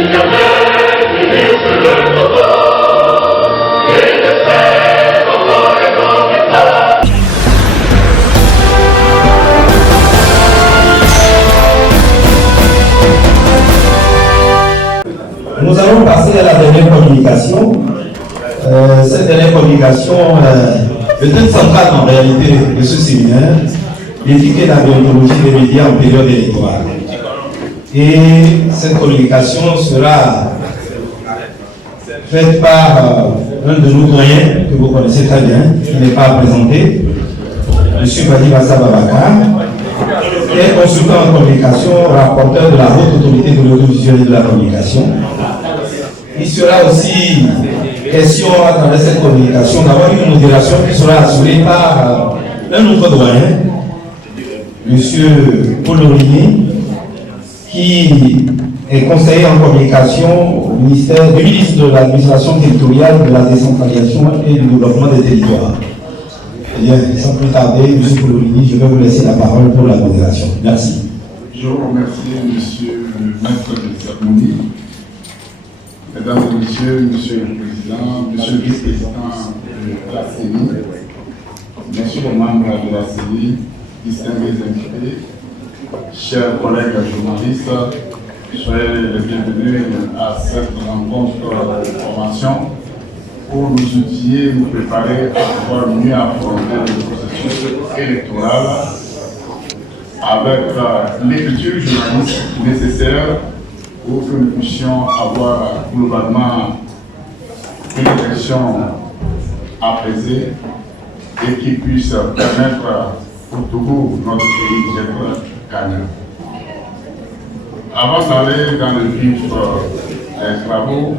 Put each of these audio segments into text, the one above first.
Nous allons passer à la dernière communication. Cette dernière communication est une centrale en réalité de ce séminaire, l'éthique et la déontologie des médias en période électorale. Et cette communication sera faite par un de nos doyens que vous connaissez très bien, qui n'est pas présenté, M. Badi Bassa Babakar, qui est consultant en communication, rapporteur de la haute autorité de l'audiovisuel et de la communication. Il sera aussi question à travers cette communication d'avoir une modération qui sera assurée par un autre doyen, M. Paul Origny, qui est conseiller en communication au ministère du ministre de l'administration territoriale, de la décentralisation et du développement des territoires. Eh bien, sans plus tarder, M. Paul Origny, je vais vous laisser la parole pour la modération. Merci. Je vous remercie, M. le maître de cérémonie. Mesdames et messieurs, Monsieur le Président, Monsieur le Vice-président de la CENI, Messieurs les membres de la CENI, distingués invités, chers collègues journalistes, soyez les bienvenus à cette rencontre de formation pour nous outiller, nous préparer à pouvoir mieux affronter le processus électoral avec l'écriture journalistique nécessaire pour que nous puissions avoir globalement une élection apaisée et qui puisse permettre au Togo, notre pays, d'être gagnant. Avant d'aller dans le vif des travaux,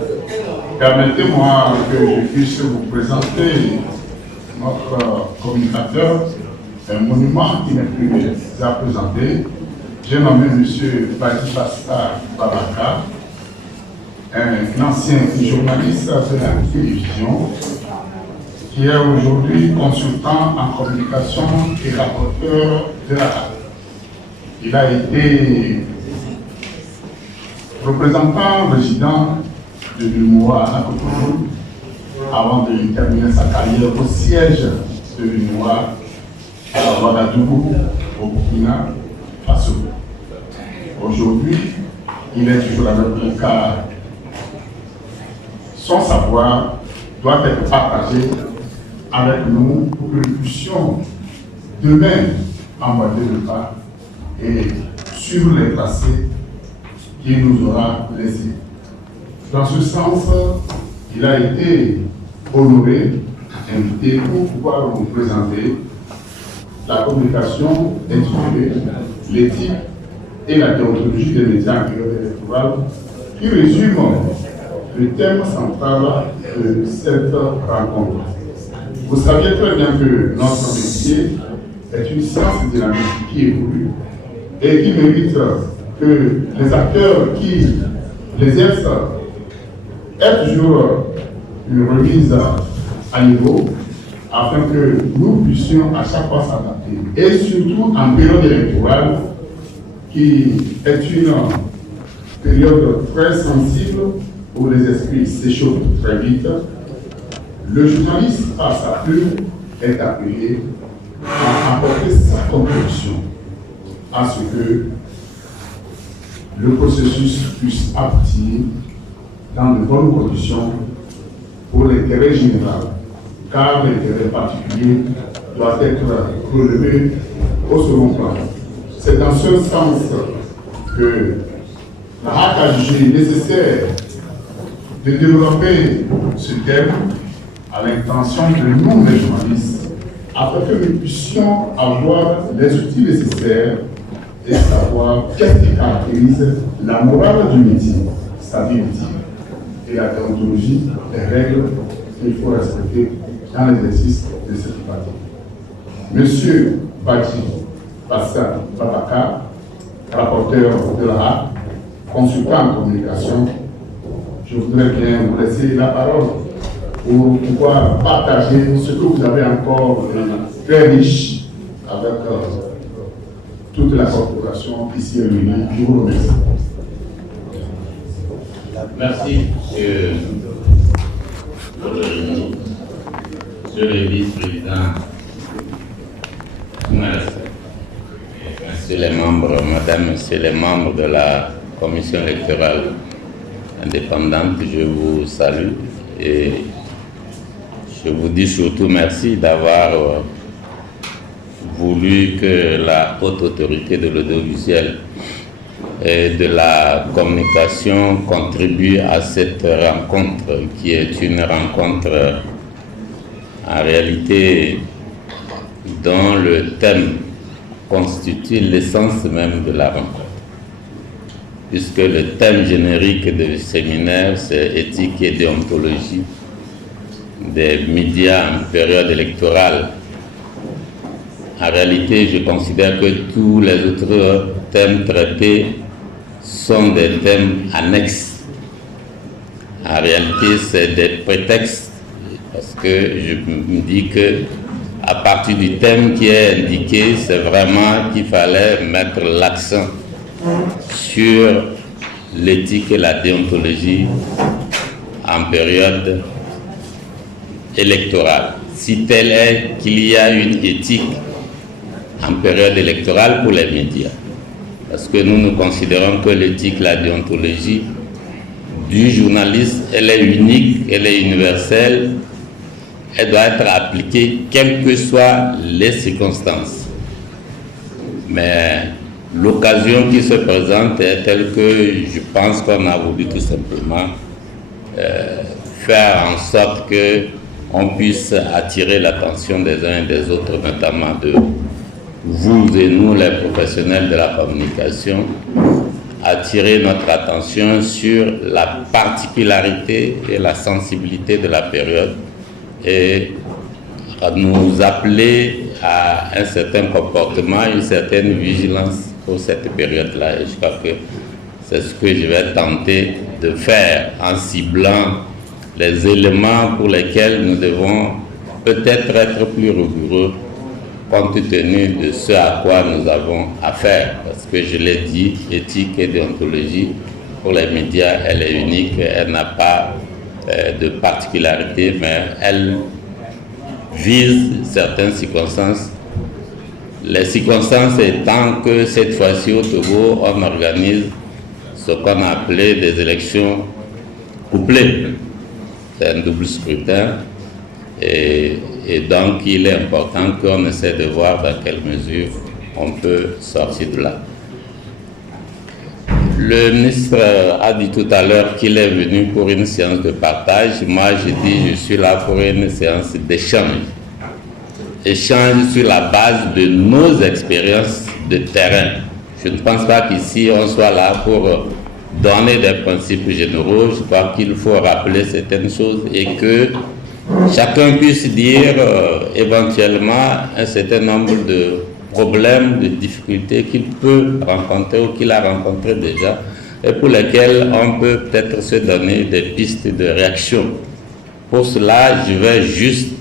permettez-moi que je puisse vous présenter notre communicateur, un monument qui n'est plus à présenter. J'ai nommé M. Badi Bassa Babakar, un ancien journaliste de la télévision, qui est aujourd'hui consultant en communication et rapporteur de la radio. Il a été représentant résident de l'UMOA à Cotonou avant de terminer sa carrière au siège de l'UMOA à Ouagadougou, au Burkina Faso. Aujourd'hui, il est toujours avec nous car son savoir doit être partagé avec nous pour que nous puissions demain emboîter le pas et suivre les tracés qu'il nous aura laissés. Dans ce sens, il a été honoré, invité pour pouvoir vous présenter la communication intitulée l'éthique et la déontologie des médias en période électorale, qui résume le thème central de cette rencontre. Vous saviez très bien que notre métier est une science dynamique qui évolue et qui mérite que les acteurs qui l'exercent aient toujours une remise à niveau afin que nous puissions à chaque fois s'adapter. Et surtout en période électorale, qui est une période très sensible où les esprits s'échauffent très vite, le journaliste, par sa plume, est appelé à apporter sa contribution à ce que le processus puisse aboutir dans de bonnes conditions pour l'intérêt général, car l'intérêt particulier doit être relevé au second plan. C'est dans ce sens que la HAC a jugé nécessaire de développer ce thème à l'intention de nous, les journalistes, afin que nous puissions avoir les outils nécessaires et savoir qu'est-ce qui caractérise la morale du métier, c'est-à-dire l'éthique et la déontologie, les règles qu'il faut respecter dans l'exercice de cette pratique. Monsieur Badi Bassa Babakar, rapporteur de la HAC, consultant en communication, je voudrais bien vous laisser la parole pour pouvoir partager ce que vous avez encore de très riche avec toute la corporation ici réunie. Je vous remercie. Merci, monsieur le vice-président. Messieurs les membres, madame, messieurs les membres de la commission électorale indépendante, je vous salue et je vous dis surtout merci d'avoir voulu que la haute autorité de l'audiovisuel et de la communication contribue à cette rencontre qui est une rencontre en réalité dont le thème constitue l'essence même de la rencontre, puisque le thème générique du séminaire c'est éthique et déontologie des médias en période électorale. En réalité, je considère que tous les autres thèmes traités sont des thèmes annexes. En réalité, c'est des prétextes, parce que je me dis que à partir du thème qui est indiqué, c'est vraiment qu'il fallait mettre l'accent sur l'éthique et la déontologie en période électorale. Si tel est qu'il y a une éthique en période électorale pour les médias. Parce que nous considérons que l'éthique, la déontologie du journaliste, elle est unique, elle est universelle, elle doit être appliquée quelles que soient les circonstances. Mais l'occasion qui se présente est telle que je pense qu'on a voulu tout simplement faire en sorte qu'on puisse attirer l'attention des uns et des autres, notamment de vous et nous, les professionnels de la communication, attirer notre attention sur la particularité et la sensibilité de la période et nous appeler à un certain comportement, une certaine vigilance pour cette période-là. Et je crois que c'est ce que je vais tenter de faire en ciblant les éléments pour lesquels nous devons peut-être être plus rigoureux compte tenu de ce à quoi nous avons affaire. Parce que je l'ai dit, éthique et déontologie, pour les médias, elle est unique, elle n'a pas de particularité, mais elle vise certaines circonstances. Les circonstances étant que cette fois-ci au Togo, on organise ce qu'on a appelé des élections couplées. C'est un double scrutin. Et donc, il est important qu'on essaie de voir dans quelle mesure on peut sortir de là. Le ministre a dit tout à l'heure qu'il est venu pour une séance de partage. Moi, je dis je suis là pour une séance d'échange. Échange sur la base de nos expériences de terrain. Je ne pense pas qu'ici, on soit là pour donner des principes généraux. Je crois qu'il faut rappeler certaines choses et que chacun puisse dire éventuellement un certain nombre de problèmes, de difficultés qu'il peut rencontrer ou qu'il a rencontrés déjà et pour lesquels on peut peut-être se donner des pistes de réaction. Pour cela, je vais juste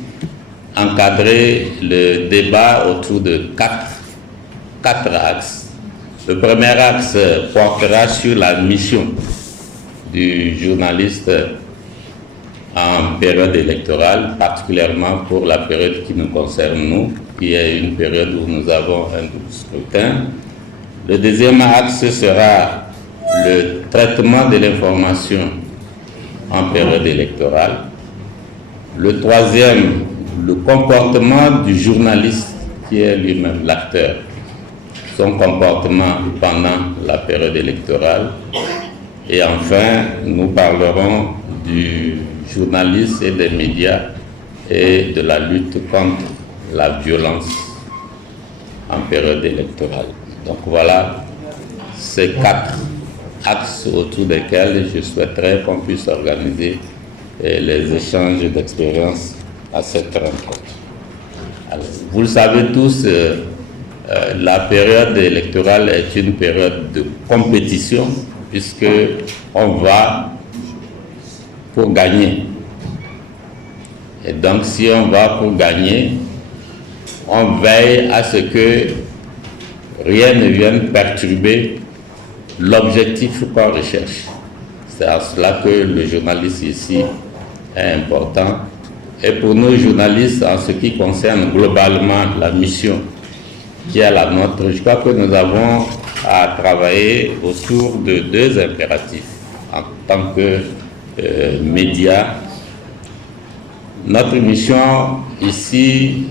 encadrer le débat autour de quatre axes. Le premier axe portera sur la mission du journaliste en période électorale, particulièrement pour la période qui nous concerne nous, qui est une période où nous avons un double scrutin. Le deuxième axe sera le traitement de l'information en période électorale. Le troisième, le comportement du journaliste qui est lui-même l'acteur, son comportement pendant la période électorale. Et enfin, nous parlerons du journalistes et des médias et de la lutte contre la violence en période électorale. Donc voilà ces quatre axes autour desquels je souhaiterais qu'on puisse organiser les échanges d'expériences à cette rencontre. Alors, vous le savez tous, la période électorale est une période de compétition puisque on va pour gagner. Et donc, si on va pour gagner, on veille à ce que rien ne vienne perturber l'objectif qu'on recherche. C'est à cela que le journaliste ici est important. Et pour nous journalistes, en ce qui concerne globalement la mission qui est la nôtre, je crois que nous avons à travailler autour de deux impératifs. En tant que médias, notre mission ici,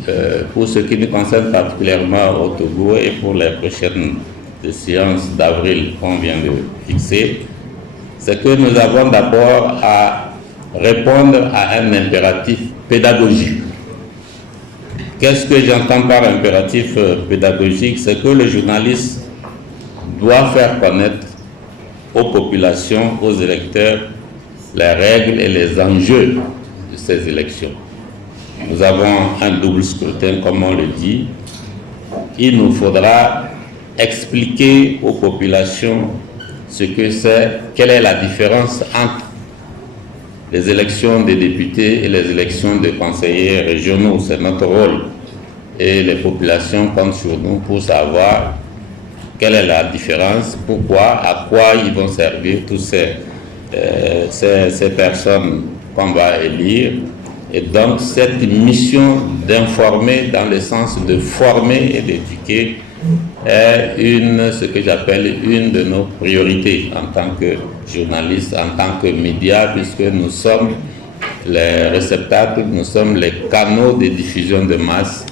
pour ce qui nous concerne particulièrement au Togo et pour les prochaines séances d'avril qu'on vient de fixer, c'est que nous avons d'abord à répondre à un impératif pédagogique. Qu'est-ce que j'entends par impératif pédagogique? C'est que le journaliste doit faire connaître aux populations, aux électeurs, les règles et les enjeux de ces élections. Nous avons un double scrutin, comme on le dit. Il nous faudra expliquer aux populations ce que c'est, quelle est la différence entre les élections des députés et les élections des conseillers régionaux. C'est notre rôle. Et les populations comptent sur nous pour savoir quelle est la différence, pourquoi, à quoi ils vont servir tous ces personnes qu'on va élire. Et donc cette mission d'informer dans le sens de former et d'éduquer est ce que j'appelle une de nos priorités en tant que journaliste, en tant que médias, puisque nous sommes les réceptacles, nous sommes les canaux de diffusion de masse.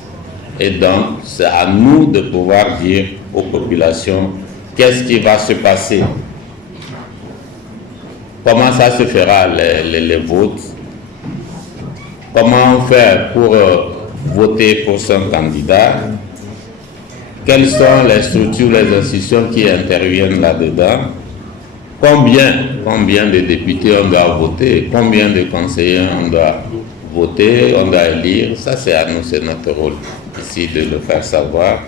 Et donc, c'est à nous de pouvoir dire aux populations qu'est-ce qui va se passer, comment ça se fera les votes, comment faire pour voter pour son candidat, quelles sont les structures, les institutions qui interviennent là-dedans, combien de députés on doit voter, combien de conseillers on doit voter, on doit élire. Ça, c'est à nous, c'est notre rôle ici de le faire savoir.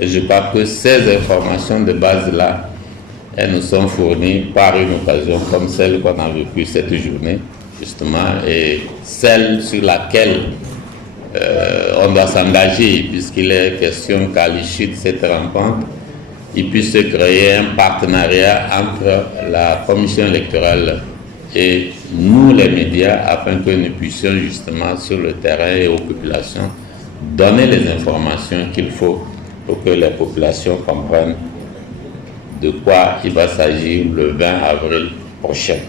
Et je crois que ces informations de base-là, elles nous sont fournies par une occasion comme celle qu'on a vécue cette journée, justement, et celle sur laquelle on doit s'engager, puisqu'il est question qu'à l'issue de cette rencontre, il puisse se créer un partenariat entre la commission électorale et nous, les médias, afin que nous puissions justement sur le terrain et aux populations donner les informations qu'il faut pour que les populations comprennent de quoi il va s'agir le 20 avril prochain.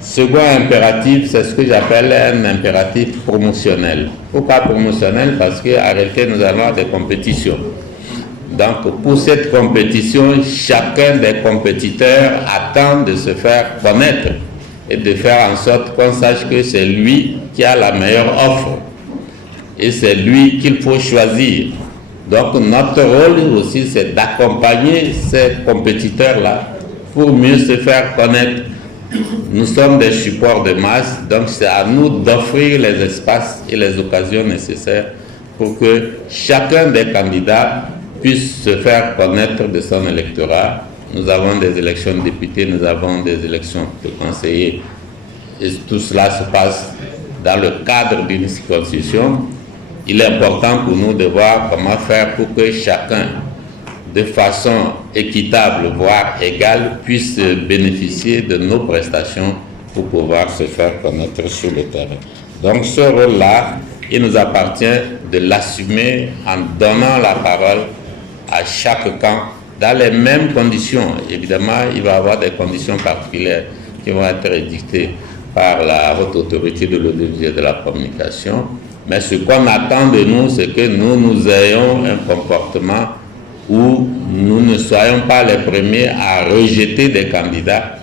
Second impératif, c'est ce que j'appelle un impératif promotionnel. Pourquoi promotionnel? Parce qu'en réalité, nous allons avoir des compétitions. Donc, pour cette compétition, chacun des compétiteurs attend de se faire connaître et de faire en sorte qu'on sache que c'est lui qui a la meilleure offre. Et c'est lui qu'il faut choisir. Donc, notre rôle aussi, c'est d'accompagner ces compétiteurs-là pour mieux se faire connaître. Nous sommes des supports de masse, donc c'est à nous d'offrir les espaces et les occasions nécessaires pour que chacun des candidats puisse se faire connaître de son électorat. Nous avons des élections de députés, nous avons des élections de conseillers, et tout cela se passe dans le cadre d'une circonscription. Il est important pour nous de voir comment faire pour que chacun, de façon équitable, voire égale, puisse bénéficier de nos prestations pour pouvoir se faire connaître sur le terrain. Donc ce rôle-là, il nous appartient de l'assumer en donnant la parole à chaque camp dans les mêmes conditions. Évidemment, il va y avoir des conditions particulières qui vont être édictées par la haute autorité de l'audiovisuel et de la communication. Mais ce qu'on attend de nous, c'est que nous ayons un comportement où nous ne soyons pas les premiers à rejeter des candidats,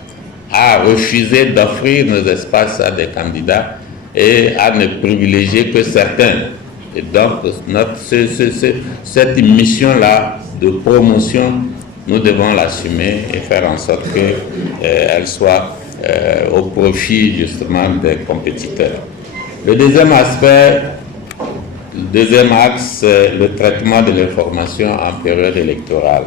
à refuser d'offrir nos espaces à des candidats et à ne privilégier que certains. Et donc, cette mission-là de promotion, nous devons l'assumer et faire en sorte qu'elle soit au profit justement des compétiteurs. Le deuxième aspect, le deuxième axe, c'est le traitement de l'information en période électorale.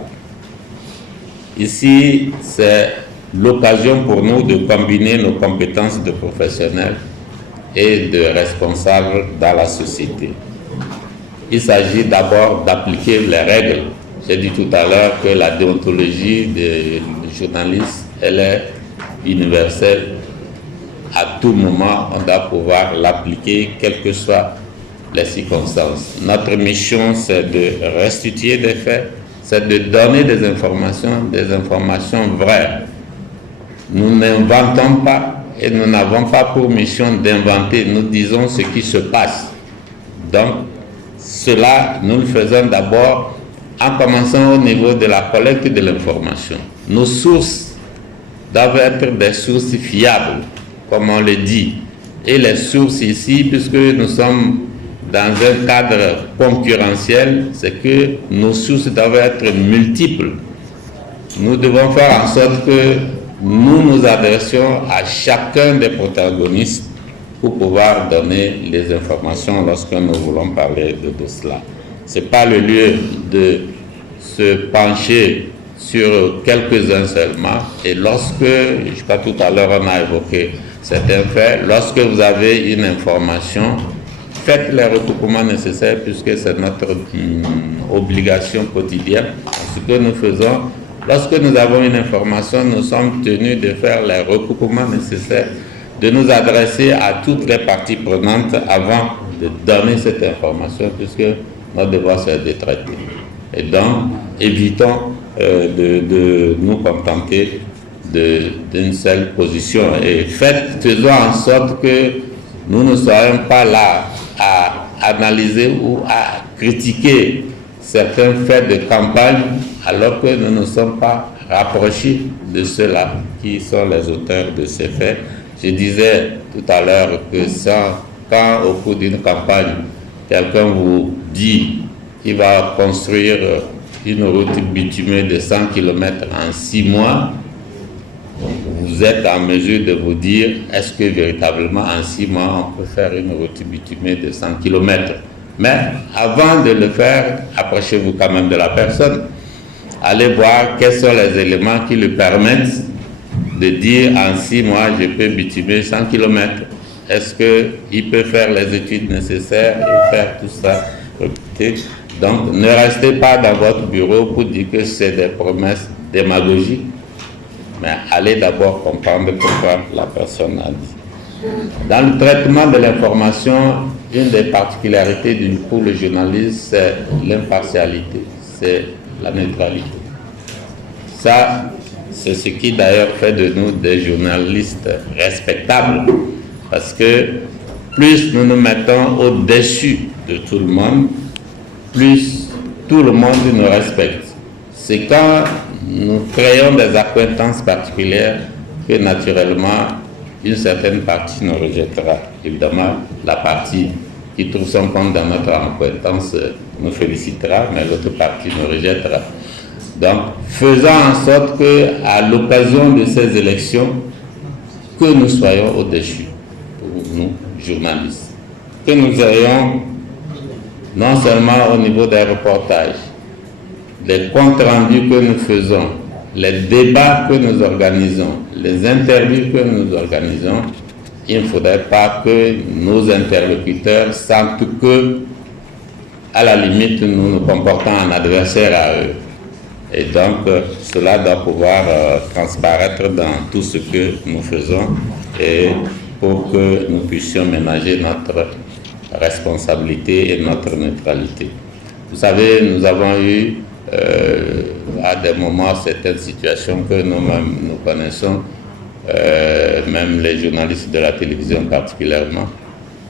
Ici, c'est l'occasion pour nous de combiner nos compétences de professionnels et de responsables dans la société. Il s'agit d'abord d'appliquer les règles. J'ai dit tout à l'heure que la déontologie des journalistes, elle est universel. À tout moment, on doit pouvoir l'appliquer, quelles que soient les circonstances. Notre mission, c'est de restituer des faits, c'est de donner des informations vraies. Nous n'inventons pas et nous n'avons pas pour mission d'inventer, nous disons ce qui se passe. Donc, cela, nous le faisons d'abord en commençant au niveau de la collecte de l'information. Nos sources doivent être des sources fiables, comme on le dit. Et les sources ici, puisque nous sommes dans un cadre concurrentiel, c'est que nos sources doivent être multiples. Nous devons faire en sorte que nous nous adressions à chacun des protagonistes pour pouvoir donner les informations lorsque nous voulons parler de cela. Ce n'est pas le lieu de se pencher sur quelques-uns seulement. Et lorsque, je crois tout à l'heure on a évoqué certains faits, lorsque vous avez une information, faites les recoupements nécessaires puisque c'est notre obligation quotidienne. Ce que nous faisons, lorsque nous avons une information, nous sommes tenus de faire les recoupements nécessaires, de nous adresser à toutes les parties prenantes avant de donner cette information puisque notre devoir c'est de traiter. Et donc, évitons de nous contenter d'une seule position et faisons en sorte que nous ne soyons pas là à analyser ou à critiquer certains faits de campagne alors que nous ne sommes pas rapprochés de ceux-là qui sont les auteurs de ces faits. Je disais tout à l'heure que quand au cours d'une campagne, quelqu'un vous dit qu'il va construire une route bitumée de 100 km en 6 mois, vous êtes en mesure de vous dire, est-ce que véritablement en 6 mois, on peut faire une route bitumée de 100 km? Mais avant de le faire, approchez-vous quand même de la personne. Allez voir quels sont les éléments qui lui permettent de dire en 6 mois, je peux bitumer 100 km. Est-ce qu'il peut faire les études nécessaires et faire tout ça? Donc, ne restez pas dans votre bureau pour dire que c'est des promesses démagogiques, mais allez d'abord comprendre pourquoi la personne a dit. Dans le traitement de l'information, une des particularités pour le journaliste, c'est l'impartialité, c'est la neutralité. Ça, c'est ce qui d'ailleurs fait de nous des journalistes respectables, parce que plus nous nous mettons au-dessus de tout le monde, plus tout le monde nous respecte. C'est quand nous créons des acquaintances particulières que naturellement une certaine partie nous rejettera. Évidemment, la partie qui trouve son compte dans notre acquaintance nous félicitera, mais l'autre partie nous rejettera. Donc, faisons en sorte qu'à l'occasion de ces élections, que nous soyons au-dessus, pour nous, journalistes. Que nous ayons, non seulement au niveau des reportages, les comptes rendus que nous faisons, les débats que nous organisons, les interviews que nous organisons, il ne faudrait pas que nos interlocuteurs sentent que, à la limite, nous nous comportons en adversaire à eux. Et donc, cela doit pouvoir transparaître dans tout ce que nous faisons et pour que nous puissions ménager notre responsabilité et notre neutralité. Vous savez, nous avons eu à des moments certaines situations que nous-mêmes nous connaissons, même les journalistes de la télévision particulièrement.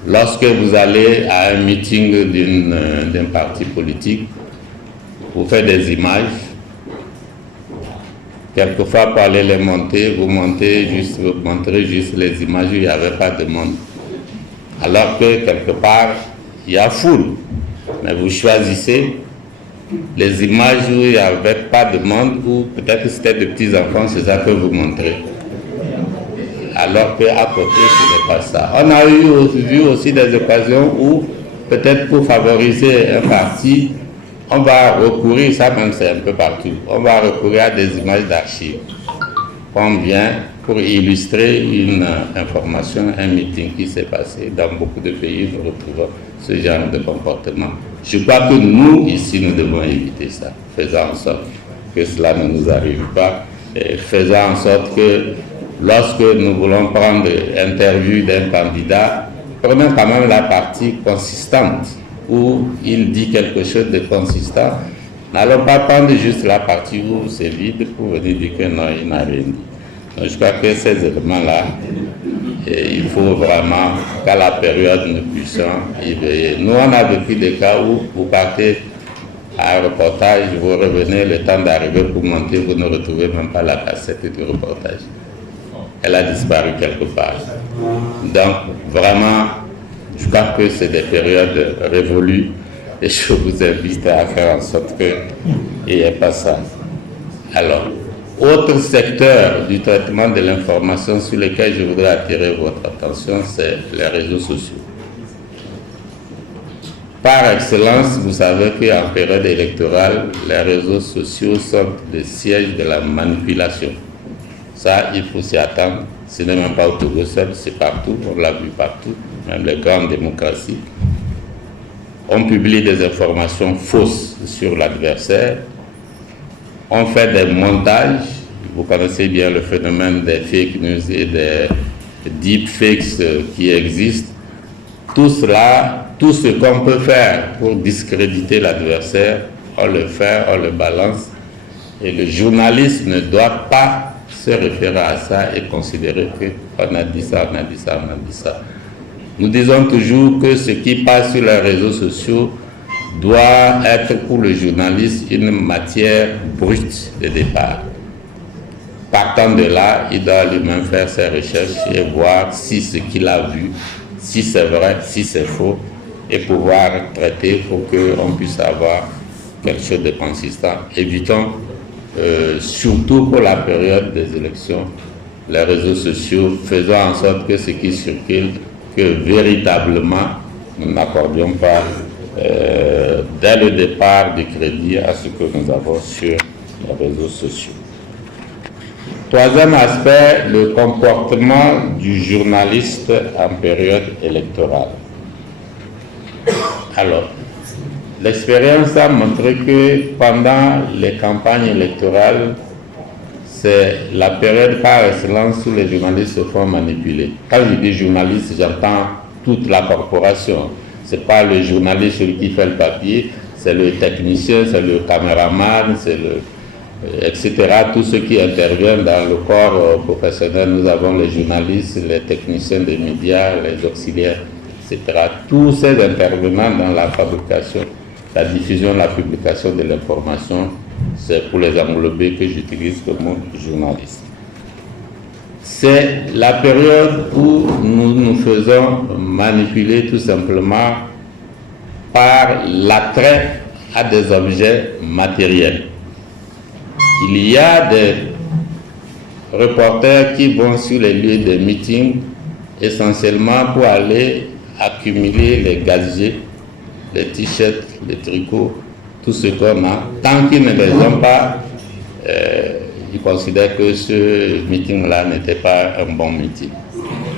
Lorsque vous allez à un meeting d'un parti politique, vous faites des images. Quelquefois, pour aller les monter, vous montrez juste les images où il n'y avait pas de monde. Alors que quelque part, il y a foule. Mais vous choisissez les images où il n'y avait pas de monde, ou peut-être que c'était de petits enfants, c'est ça que vous montrez. Alors qu'à côté, ce n'est pas ça. On a vu aussi des occasions où, peut-être pour favoriser un parti, on va recourir, ça même c'est un peu partout, on va recourir à des images d'archives. On vient pour illustrer une information, un meeting qui s'est passé. Dans beaucoup de pays, nous retrouvons ce genre de comportement. Je crois que nous, ici, nous devons éviter ça. Faisons en sorte que cela ne nous arrive pas. Et faisons en sorte que lorsque nous voulons prendre l'interview d'un candidat, prenons quand même la partie consistante, où il dit quelque chose de consistant. N'allons pas prendre juste la partie où c'est vide pour venir dire que non, il n'a rien dit. Donc, je crois que ces éléments-là, il faut vraiment qu'à la période nous puissions y veiller. Nous, on a vécu des cas où vous partez à un reportage, vous revenez, le temps d'arriver pour monter, vous ne retrouvez même pas la cassette du reportage. Elle a disparu quelque part. Donc, vraiment, je crois que c'est des périodes révolues et je vous invite à faire en sorte qu'il n'y ait pas ça. Alors, autre secteur du traitement de l'information sur lequel je voudrais attirer votre attention, c'est les réseaux sociaux. Par excellence, vous savez qu'en période électorale, les réseaux sociaux sont le siège de la manipulation. Ça, il faut s'y attendre. Ce n'est même pas au Togo seul, c'est partout, on l'a vu partout, même les grandes démocraties. On publie des informations fausses sur l'adversaire. On fait des montages. Vous connaissez bien le phénomène des fake news et des deepfakes qui existent. Tout cela, tout ce qu'on peut faire pour discréditer l'adversaire, on le fait, on le balance. Et le journaliste ne doit pas se référer à ça et considérer qu'on a dit ça, on a dit ça, on a dit ça. Nous disons toujours que ce qui passe sur les réseaux sociaux doit être pour le journaliste une matière brute de départ. Partant de là, il doit lui-même faire ses recherches et voir si ce qu'il a vu, si c'est vrai, si c'est faux, et pouvoir traiter pour qu'on puisse avoir quelque chose de consistant. Évitons, surtout pour la période des élections, les réseaux sociaux, faisons en sorte que ce qui circule, que véritablement nous n'accordions pas dès le départ du crédit à ce que nous avons sur les réseaux sociaux. Troisième aspect, le comportement du journaliste en période électorale. Alors, l'expérience a montré que pendant les campagnes électorales, c'est la période par excellence où les journalistes se font manipuler. Quand je dis journaliste, j'entends toute la corporation. Ce n'est pas le journaliste celui qui fait le papier, c'est le technicien, c'est le caméraman, c'est le etc. Tous ceux qui interviennent dans le corps professionnel, nous avons les journalistes, les techniciens des médias, les auxiliaires, etc. Tous ces intervenants dans la fabrication, la diffusion, la publication de l'information, c'est pour les englober que j'utilise le mot journaliste. C'est la période où nous nous faisons manipuler tout simplement par l'attrait à des objets matériels. Il y a des reporters qui vont sur les lieux des meetings essentiellement pour aller accumuler les gadgets, les t-shirts, les tricots, tout ce qu'on a. Tant qu'ils ne les ont pas, ils considèrent que ce meeting-là n'était pas un bon meeting.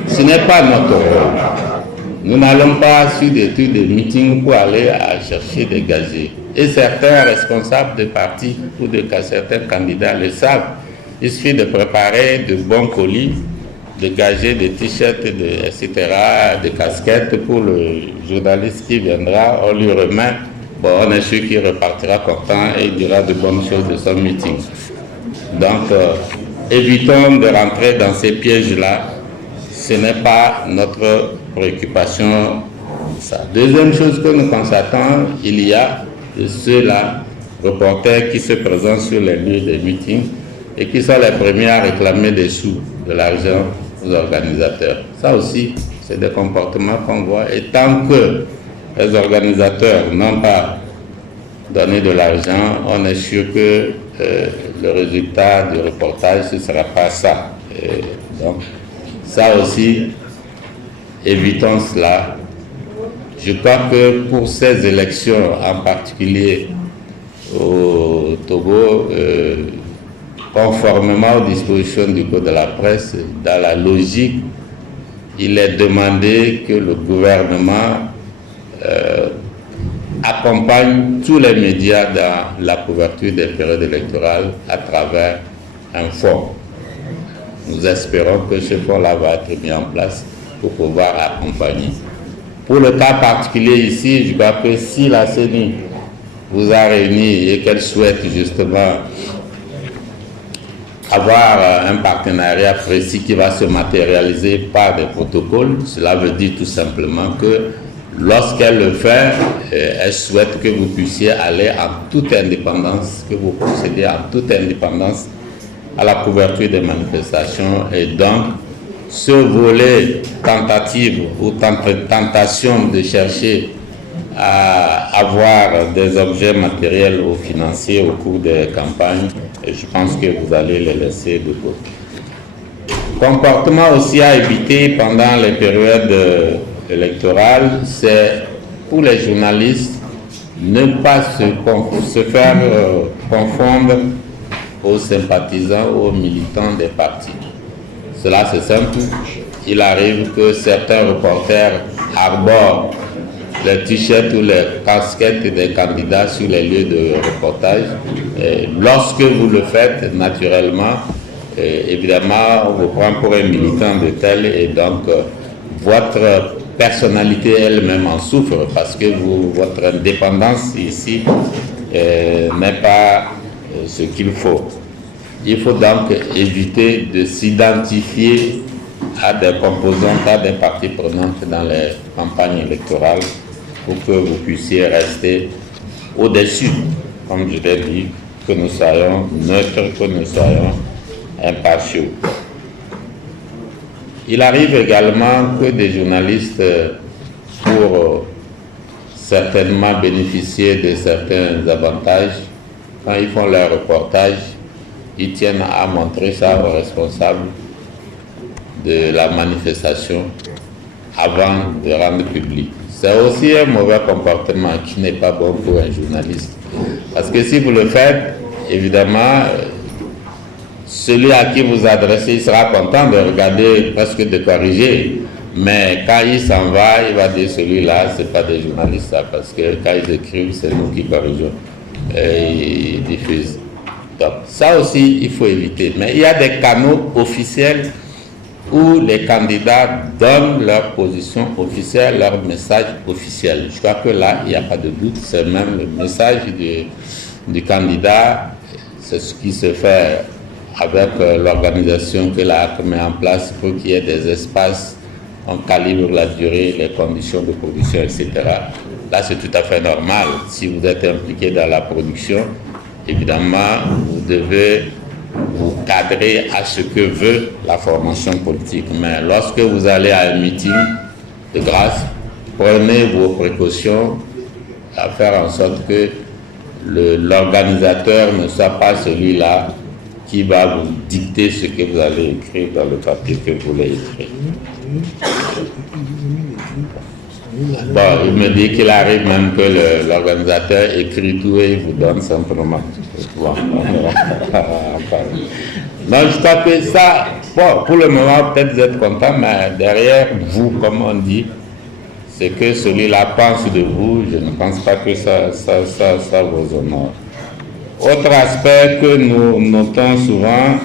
Ce n'est pas notre rôle. Nous n'allons pas sur des trucs de meeting pour aller chercher des gadgets. Et certains responsables de partis ou de certains candidats le savent. Il suffit de préparer de bons colis, de gadgets, de t-shirts, etc., de casquettes pour le journaliste qui viendra. On lui remet, bon, on est sûr qu'il repartira content et il dira de bonnes choses de son meeting. Donc, évitons de rentrer dans ces pièges-là. Ce n'est pas notre préoccupation. Ça. Deuxième chose que nous constatons, il y a de ceux-là, reporters qui se présentent sur les lieux des meetings et qui sont les premiers à réclamer des sous, de l'argent aux organisateurs. Ça aussi, c'est des comportements qu'on voit. Et tant que les organisateurs n'ont pas donné de l'argent, on est sûr que le résultat du reportage, ce ne sera pas ça. Et donc, ça aussi, évitons cela. Je crois que pour ces élections, en particulier au Togo, conformément aux dispositions du Code de la presse, dans la logique, il est demandé que le gouvernement accompagne tous les médias dans la couverture des périodes électorales à travers un fonds. nous espérons que ce fonds-là va être mis en place pour pouvoir accompagner. Pour le cas particulier ici, je crois que si la CENI vous a réuni et qu'elle souhaite justement avoir un partenariat précis qui va se matérialiser par des protocoles, cela veut dire tout simplement que lorsqu'elle le fait, elle souhaite que vous puissiez aller en toute indépendance, que vous procédiez en toute indépendance à la couverture des manifestations, et donc ce volet tentative ou tentation de chercher à avoir des objets matériels ou financiers au cours des campagnes, et je pense que vous allez les laisser de côté. Comportement aussi à éviter pendant les périodes électorales, c'est pour les journalistes ne pas se faire confondre aux sympathisants ou aux militants des partis. Cela c'est simple, il arrive que certains reporters arborent les t-shirts ou les casquettes des candidats sur les lieux de reportage. Et lorsque vous le faites, naturellement, évidemment, on vous prend pour un militant de tel, et donc votre personnalité elle-même en souffre parce que votre indépendance ici n'est pas ce qu'il faut. Il faut donc éviter de s'identifier à des composantes, à des parties prenantes dans les campagnes électorales pour que vous puissiez rester au-dessus, comme je l'ai dit, que nous soyons neutres, que nous soyons impartiaux. Il arrive également que des journalistes, pour certainement bénéficier de certains avantages, quand ils font leur reportage, ils tiennent à montrer ça aux responsables de la manifestation avant de rendre public. C'est aussi un mauvais comportement qui n'est pas bon pour un journaliste. Parce que si vous le faites, évidemment, celui à qui vous adressez, il sera content de regarder, presque de corriger. Mais quand il s'en va, il va dire celui-là, ce n'est pas des journalistes, ça, parce que quand ils écrivent, c'est nous qui corrigeons et ils diffusent. Donc ça aussi, il faut éviter. Mais il y a des canaux officiels où les candidats donnent leur position officielle, leur message officiel. Je crois que là, il n'y a pas de doute, c'est même le message du candidat, c'est ce qui se fait avec l'organisation que l'ARC met en place pour qu'il y ait des espaces, on calibre la durée, les conditions de production, etc. Là, c'est tout à fait normal. Si vous êtes impliqué dans la production, évidemment, vous devez vous cadrer à ce que veut la formation politique. Mais lorsque vous allez à un meeting, de grâce, prenez vos précautions à faire en sorte que l'organisateur ne soit pas celui-là qui va vous dicter ce que vous allez écrire dans le papier que vous voulez écrire. Bon, il me dit qu'il arrive même que l'organisateur écrit tout et il vous donne simplement. Bon, donc je crois que ça, bon, pour le moment, peut-être vous êtes content, mais derrière vous, comme on dit, c'est que celui-là pense de vous, je ne pense pas que ça vous honore. Autre aspect que nous notons souvent,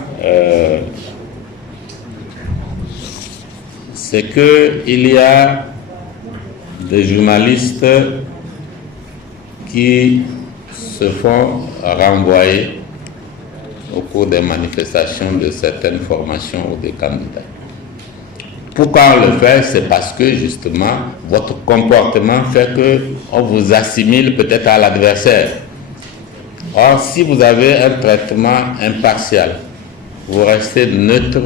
c'est qu'il y a des journalistes qui se font renvoyer au cours des manifestations de certaines formations ou des candidats. Pourquoi on le fait? C'est parce que justement, votre comportement fait qu'on vous assimile peut-être à l'adversaire. Or, si vous avez un traitement impartial, vous restez neutre,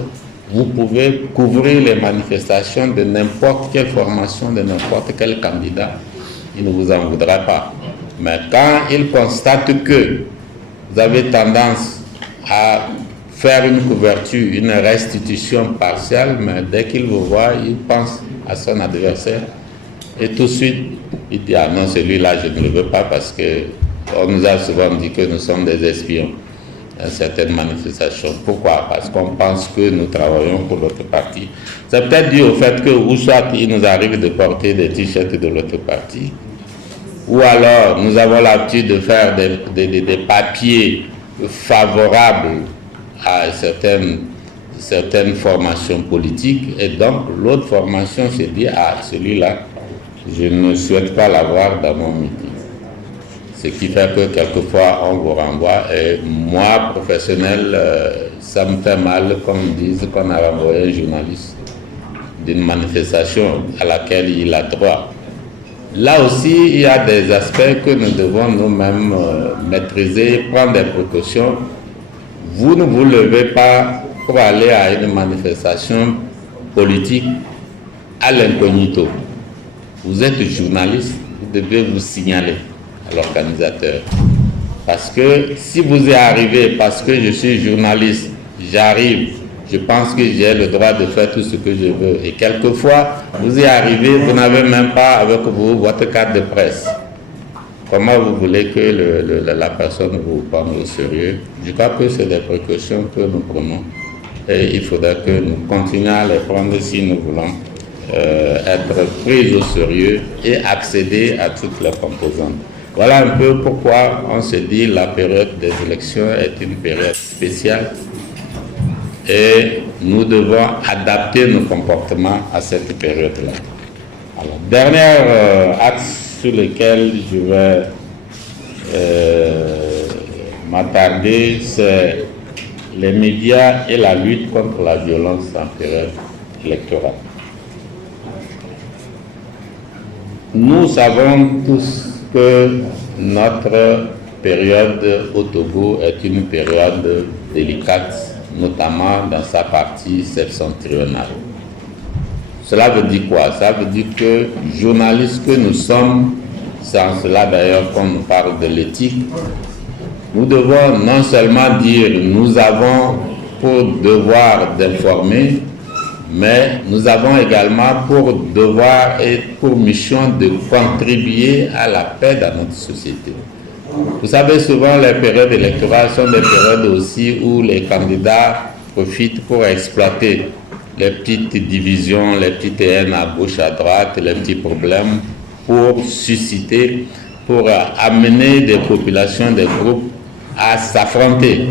vous pouvez couvrir les manifestations de n'importe quelle formation, de n'importe quel candidat, il ne vous en voudra pas. Mais quand il constate que vous avez tendance à faire une couverture, une restitution partielle, mais dès qu'il vous voit, il pense à son adversaire et tout de suite, il dit « Ah non, celui-là, je ne le veux pas parce que on nous a souvent dit que nous sommes des espions dans certaines manifestations. » Pourquoi? Parce qu'on pense que nous travaillons pour l'autre parti. C'est peut-être dû au fait que, ou soit il nous arrive de porter des t-shirts de l'autre parti, ou alors nous avons l'habitude de faire des papiers favorables à certaines certaines formations politiques, et donc l'autre formation se dit, ah, celui-là, je ne souhaite pas l'avoir dans mon meeting. Ce qui fait que quelquefois on vous renvoie, et moi, professionnel, ça me fait mal qu'on me dise qu'on a renvoyé un journaliste d'une manifestation à laquelle il a droit. Là aussi, il y a des aspects que nous devons nous-mêmes maîtriser, prendre des précautions. Vous ne vous levez pas pour aller à une manifestation politique à l'incognito. Vous êtes journaliste, vous devez vous signaler à l'organisateur. Parce que si vous y arrivez, parce que je suis journaliste, j'arrive, je pense que j'ai le droit de faire tout ce que je veux. Et quelquefois, vous y arrivez, vous n'avez même pas avec vous votre carte de presse. Comment vous voulez que la personne vous prenne au sérieux? Je crois que c'est des précautions que nous prenons. Et il faudra que nous continuions à les prendre si nous voulons être pris au sérieux et accéder à toutes les composantes. Voilà un peu pourquoi on se dit la période des élections est une période spéciale et nous devons adapter nos comportements à cette période-là. Alors, dernier axe sur lequel je vais m'attarder, c'est les médias et la lutte contre la violence en période électorale. Nous savons tous que notre période au Togo est une période délicate, notamment dans sa partie septentrionale. Cela veut dire quoi? Ça veut dire que, journalistes que nous sommes, c'est en cela d'ailleurs qu'on nous parle de l'éthique, nous devons non seulement dire nous avons pour devoir d'informer, mais nous avons également pour devoir et pour mission de contribuer à la paix dans notre société. Vous savez, souvent les périodes électorales sont des périodes aussi où les candidats profitent pour exploiter les petites divisions, les petites haines à gauche, à droite, les petits problèmes pour susciter, pour amener des populations, des groupes à s'affronter.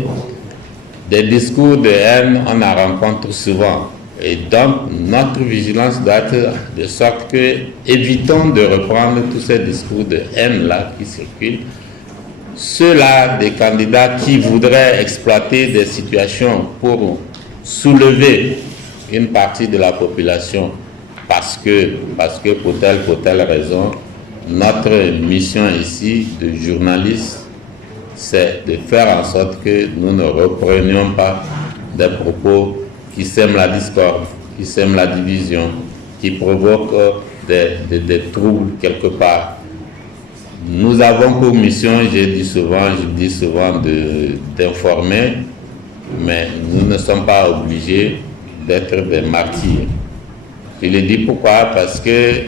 Des discours de haine, on en rencontre souvent. Et donc, notre vigilance doit être de sorte que, évitons de reprendre tous ces discours de haine-là qui circulent. Ceux-là, des candidats qui voudraient exploiter des situations pour soulever une partie de la population parce que pour telle raison, notre mission ici de journaliste, c'est de faire en sorte que nous ne reprenions pas des propos qui sèment la discorde, qui sèment la division, qui provoquent des troubles quelque part. Nous avons pour mission, je dis souvent d'informer, mais nous ne sommes pas obligés d'être des martyrs. Je le dis pourquoi? Parce que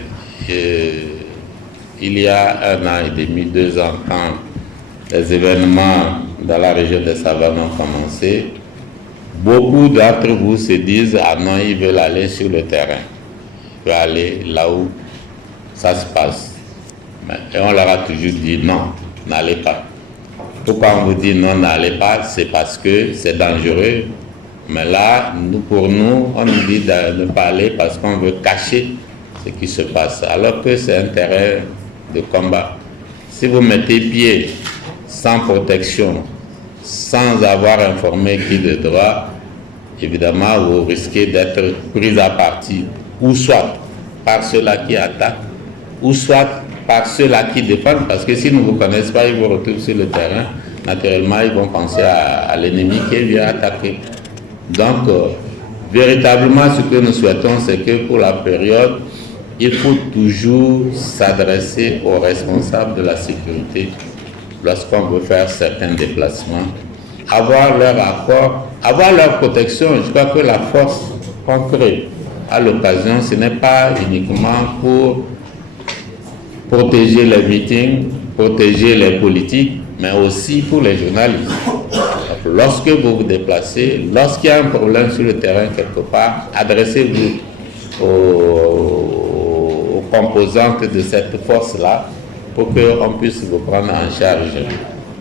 il y a 1 an et demi, 2 ans, quand les événements dans la région des Savanes ont commencé, beaucoup d'entre vous se disent « Ah non, ils veulent aller sur le terrain, ils veulent aller là où ça se passe. » Et on leur a toujours dit « Non, n'allez pas. » Pourquoi on vous dit « Non, n'allez pas » C'est parce que c'est dangereux. Mais là, pour nous, on nous dit de ne pas aller parce qu'on veut cacher ce qui se passe. Alors que c'est un terrain de combat. Si vous mettez pied sans protection, sans avoir informé qui de droit, évidemment, vous risquez d'être pris à partie, ou soit par ceux-là qui attaquent, ou soit par ceux-là qui défendent, parce que s'ils ne vous connaissent pas, ils vous retrouvent sur le terrain, naturellement, ils vont penser à l'ennemi qui vient attaquer. Donc, véritablement, ce que nous souhaitons, c'est que pour la période, il faut toujours s'adresser aux responsables de la sécurité lorsqu'on veut faire certains déplacements, avoir leur accord, avoir leur protection. Je crois que la force qu'on crée à l'occasion, ce n'est pas uniquement pour protéger les meetings, protéger les politiques, mais aussi pour les journalistes. Lorsque vous vous déplacez, lorsqu'il y a un problème sur le terrain quelque part, adressez-vous aux composantes de cette force-là pour qu'on puisse vous prendre en charge.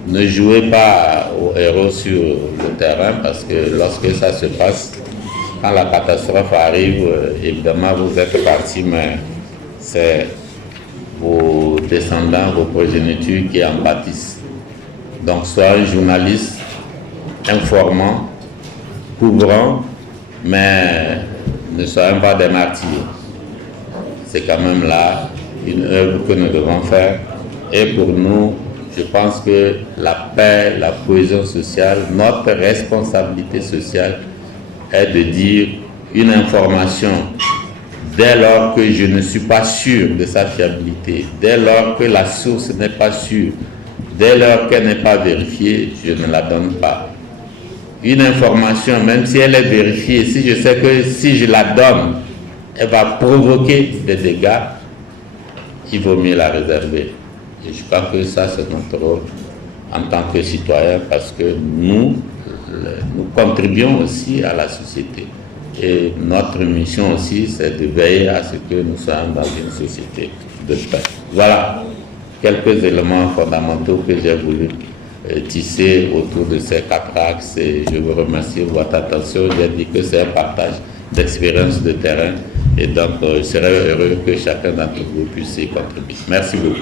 Ne jouez pas aux héros sur le terrain parce que lorsque ça se passe, quand la catastrophe arrive, évidemment, vous êtes partis, mais c'est vos descendants, vos progénitures qui en bâtissent. Donc, sois un journaliste informant, couvrant, mais ne soyons pas des martyrs. C'est quand même là une œuvre que nous devons faire. Et pour nous, je pense que la paix, la cohésion sociale, notre responsabilité sociale est de dire une information dès lors que je ne suis pas sûr de sa fiabilité, dès lors que la source n'est pas sûre, dès lors qu'elle n'est pas vérifiée, je ne la donne pas. Une information, même si elle est vérifiée, si je sais que si je la donne, elle va provoquer des dégâts, il vaut mieux la réserver. Et je crois que ça, c'est notre rôle en tant que citoyen, parce que nous contribuons aussi à la société. Et notre mission aussi, c'est de veiller à ce que nous soyons dans une société de paix. Voilà quelques éléments fondamentaux que j'ai voulu tisser autour de ces 4 axes. Et je vous remercie de votre attention. J'ai dit que c'est un partage d'expérience de terrain. Et donc, je serais heureux que chacun d'entre vous puisse y contribuer. Merci beaucoup.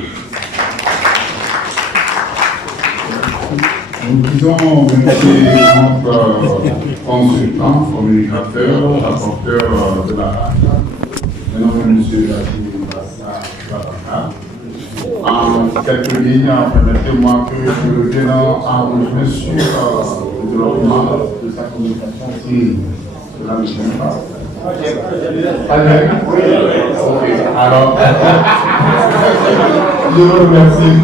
Nous disons remercier notre consultant, communicateur, rapporteur de la RAC, mesdames et messieurs Bassa. En quelques lignes, permettez-moi que je revienne en résumé sur le développement de sa communication qui cela ne vient pas. Alors, je vous remercie.